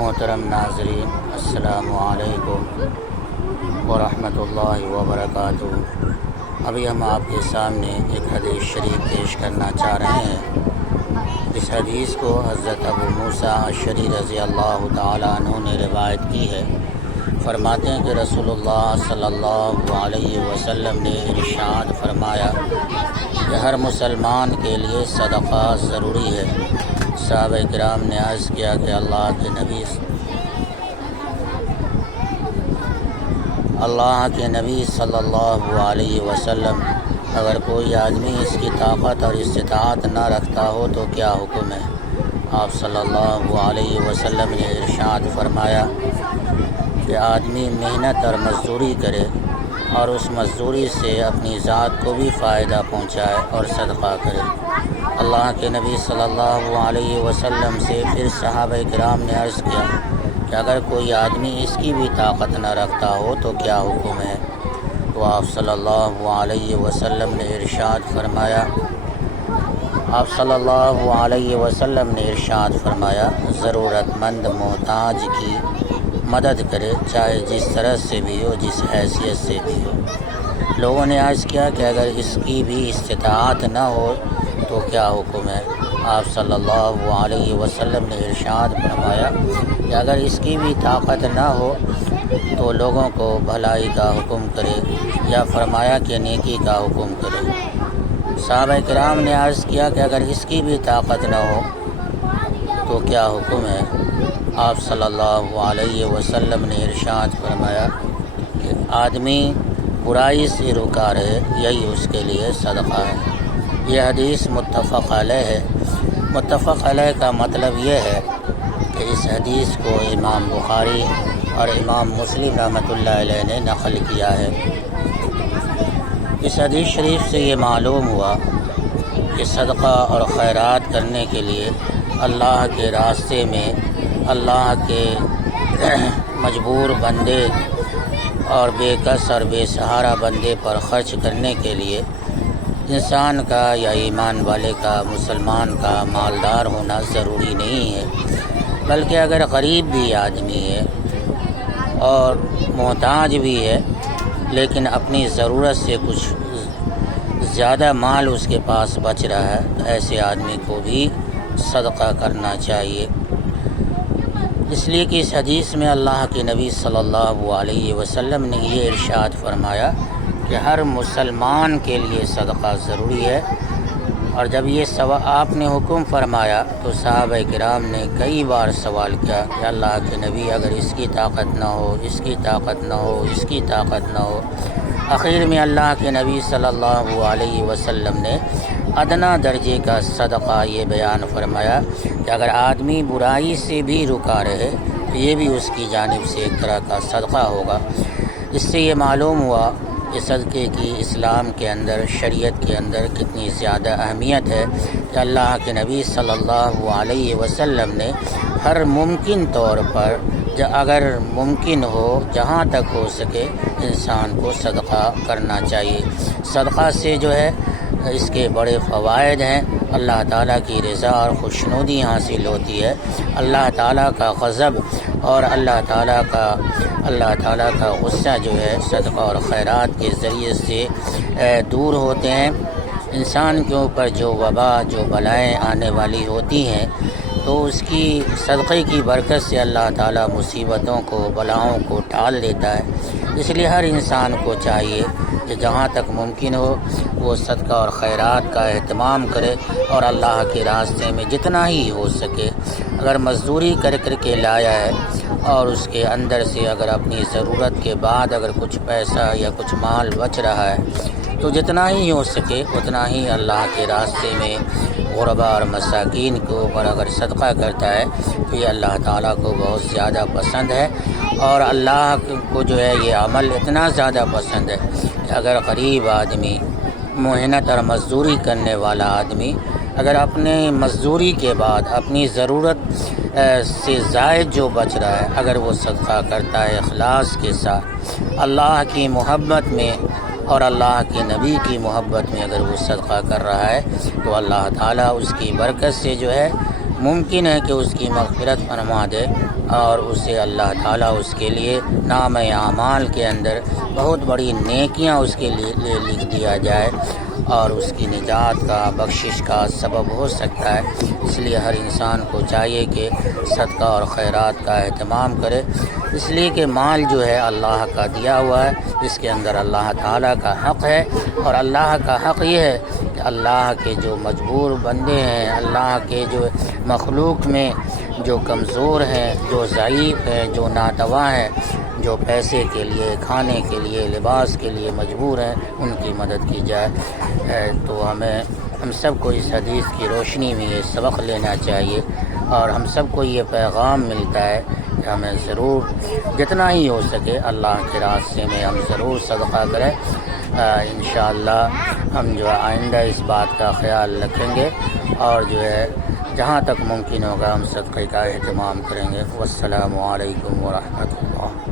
محترم ناظرین، السلام علیکم ورحمۃ اللہ وبرکاتہ۔ ابھی ہم آپ کے سامنے ایک حدیث شریف پیش کرنا چاہ رہے ہیں۔ اس حدیث کو حضرت ابو موسیٰ اشعری رضی اللہ تعالیٰ عنہ نے روایت کی ہے۔ فرماتے ہیں کہ رسول اللہ صلی اللہ علیہ وسلم نے ارشاد فرمایا کہ ہر مسلمان کے لیے صدقہ ضروری ہے۔ صحابہ کرام نے عرض کیا کہ اللہ کے نبی صلی اللہ علیہ وسلم، اگر کوئی آدمی اس کی طاقت اور استطاعت نہ رکھتا ہو تو کیا حکم ہے؟ آپ صلی اللہ علیہ وسلم نے ارشاد فرمایا کہ آدمی محنت اور مزدوری کرے اور اس مزدوری سے اپنی ذات کو بھی فائدہ پہنچائے اور صدقہ کرے۔ اللہ کے نبی صلی اللہ علیہ وسلم سے پھر صحابہ کرام نے عرض کیا کہ اگر کوئی آدمی اس کی بھی طاقت نہ رکھتا ہو تو کیا حکم ہے؟ تو آپ صلی اللہ علیہ وسلم نے ارشاد فرمایا ضرورت مند محتاج کی مدد کرے، چاہے جس طرح سے بھی ہو، جس حیثیت سے بھی ہو۔ لوگوں نے عرض کیا کہ اگر اس کی بھی استطاعت نہ ہو تو کیا حکم ہے؟ آپ صلی اللہ علیہ وسلم نے ارشاد فرمایا کہ اگر اس کی بھی طاقت نہ ہو تو لوگوں کو بھلائی کا حکم کرے، یا فرمایا کہ نیکی کا حکم کرے۔ صحابہ کرام نے عرض کیا کہ اگر اس کی بھی طاقت نہ ہو تو کیا حکم ہے؟ آپ صلی اللہ علیہ وسلم نے ارشاد فرمایا کہ آدمی برائی سے رکا رہے، یہی اس کے لیے صدقہ ہے۔ یہ حدیث متفق علیہ ہے۔ متفق علیہ کا مطلب یہ ہے کہ اس حدیث کو امام بخاری اور امام مسلم رحمۃ اللہ علیہ نے نقل کیا ہے۔ اس حدیث شریف سے یہ معلوم ہوا کہ صدقہ اور خیرات کرنے کے لیے اللہ کے راستے میں اللہ کے مجبور بندے اور بے کس اور بے سہارا بندے پر خرچ کرنے کے لیے انسان کا یا ایمان والے کا، مسلمان کا مالدار ہونا ضروری نہیں ہے، بلکہ اگر غریب بھی آدمی ہے اور محتاج بھی ہے لیکن اپنی ضرورت سے کچھ زیادہ مال اس کے پاس بچ رہا ہے تو ایسے آدمی کو بھی صدقہ کرنا چاہیے۔ اس لیے کہ اس حدیث میں اللہ کے نبی صلی اللہ علیہ وسلم نے یہ ارشاد فرمایا کہ ہر مسلمان کے لیے صدقہ ضروری ہے، اور جب یہ آپ نے حکم فرمایا تو صحابہ کرام نے کئی بار سوال کیا کہ اللہ کے نبی اگر اس کی طاقت نہ ہو، اس کی طاقت نہ ہو، اس کی طاقت نہ ہو۔ آخر میں اللہ کے نبی صلی اللہ علیہ وسلم نے ادنا درجے کا صدقہ یہ بیان فرمایا کہ اگر آدمی برائی سے بھی رکا رہے تو یہ بھی اس کی جانب سے ایک طرح کا صدقہ ہوگا۔ اس سے یہ معلوم ہوا کہ صدقے کی اسلام کے اندر، شریعت کے اندر کتنی زیادہ اہمیت ہے کہ اللہ کے نبی صلی اللہ علیہ وسلم نے ہر ممکن طور پر اگر ممکن ہو، جہاں تک ہو سکے انسان کو صدقہ کرنا چاہیے۔ صدقہ سے جو ہے اس کے بڑے فوائد ہیں۔ اللہ تعالیٰ کی رضا اور خوشنودی حاصل ہوتی ہے، اللہ تعالیٰ کا غضب اور اللہ تعالیٰ کا غصہ جو ہے صدقہ اور خیرات کے ذریعے سے دور ہوتے ہیں۔ انسان کے اوپر جو وبا، جو بلائیں آنے والی ہوتی ہیں تو اس کی صدقے کی برکت سے اللہ تعالیٰ مصیبتوں کو، بلاؤں کو ٹال دیتا ہے۔ اس لیے ہر انسان کو چاہیے کہ جہاں تک ممکن ہو وہ صدقہ اور خیرات کا اہتمام کرے، اور اللہ کے راستے میں جتنا ہی ہو سکے، اگر مزدوری کر کے لایا ہے اور اس کے اندر سے اگر اپنی ضرورت کے بعد اگر کچھ پیسہ یا کچھ مال بچ رہا ہے تو جتنا ہی ہو سکے اتنا ہی اللہ کے راستے میں غربا اور مساکین کے اوپر اگر صدقہ کرتا ہے تو یہ اللہ تعالیٰ کو بہت زیادہ پسند ہے، اور اللہ کو جو ہے یہ عمل اتنا زیادہ پسند ہے کہ اگر غریب آدمی، محنت اور مزدوری کرنے والا آدمی اگر اپنے مزدوری کے بعد اپنی ضرورت سے زائد جو بچ رہا ہے اگر وہ صدقہ کرتا ہے اخلاص کے ساتھ، اللہ کی محبت میں اور اللہ کے نبی کی محبت میں اگر وہ صدقہ کر رہا ہے تو اللہ تعالیٰ اس کی برکت سے جو ہے ممکن ہے کہ اس کی مغفرت فرما دے اور اسے اللہ تعالیٰ اس کے لیے نام اعمال کے اندر بہت بڑی نیکیاں اس کے لیے لکھ دیا جائے اور اس کی نجات کا بخشش کا سبب ہو سکتا ہے۔ اس لیے ہر انسان کو چاہیے کہ صدقہ اور خیرات کا اہتمام کرے، اس لیے کہ مال جو ہے اللہ کا دیا ہوا ہے، اس کے اندر اللہ تعالیٰ کا حق ہے، اور اللہ کا حق یہ ہے کہ اللہ کے جو مجبور بندے ہیں، اللہ کے جو مخلوق میں جو کمزور ہیں، جو ضعیف ہیں، جو ناتواں ہیں، جو پیسے کے لیے، کھانے کے لیے، لباس کے لیے مجبور ہیں، ان کی مدد کی جائے۔ تو ہم سب کو اس حدیث کی روشنی میں یہ سبق لینا چاہیے، اور ہم سب کو یہ پیغام ملتا ہے کہ ہمیں ضرور جتنا ہی ہو سکے اللہ کے راستے میں ہم ضرور صدقہ کریں۔ انشاءاللہ ہم جو آئندہ اس بات کا خیال رکھیں گے، اور جو ہے جہاں تک ممکن ہوگا ہم صدقے کا اہتمام کریں گے۔ والسلام علیکم ورحمۃ اللہ۔